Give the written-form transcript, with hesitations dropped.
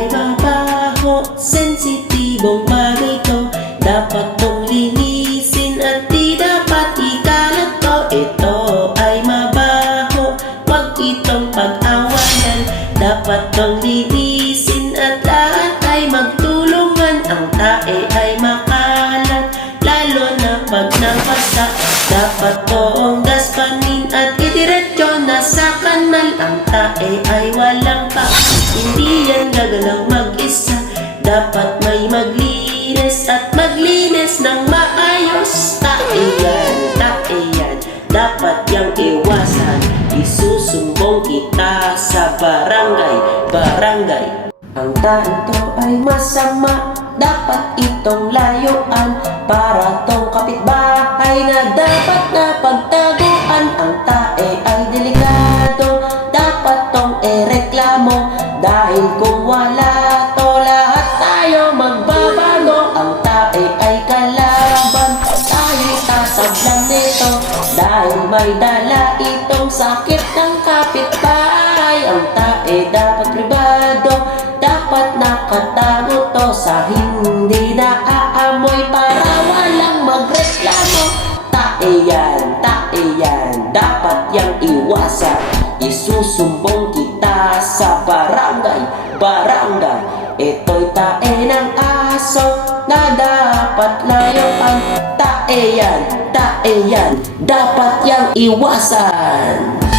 ay mabaho, sensitibong bagay to. Dapat tong linisin at di dapat ikalat to. Ito ay mabaho, wag itong pag-awayan. Dapat tong linisin at lahat ay magtulungan. Ang tae ay makalat, lalo na pag nabasa. Dapat tong daspanin at idiretso na sa kanal. Ang tae ay walang pa, hindi yan gagalaw mag-isa. Dapat may maglinis at maglinis ng maayos. Tae yan, dapat yang iwasan. Isusumbong kita sa barangay. Ang tae to ay masama, dapat itong layuan. Para tong kapitbahay na dapat na pagtaguan. Ang tae ay delikado, dapat tong ireklamo. Dahil kung wala to, lahat tayo magbabago. Ang tae ay kalaban, tayo'y tatablan nito. Dahil may dala itong sakit ng kapitbahay. Ang tae dapat pribado, dapat nakatago to sa hindi naaamoy para walang magreklamo. Tae yan, dapat yang iwasan. Isusumbong kita sa barangay. Ito'y tae ng aso na dapat layuan. Tae yan, dapat yang iwasan.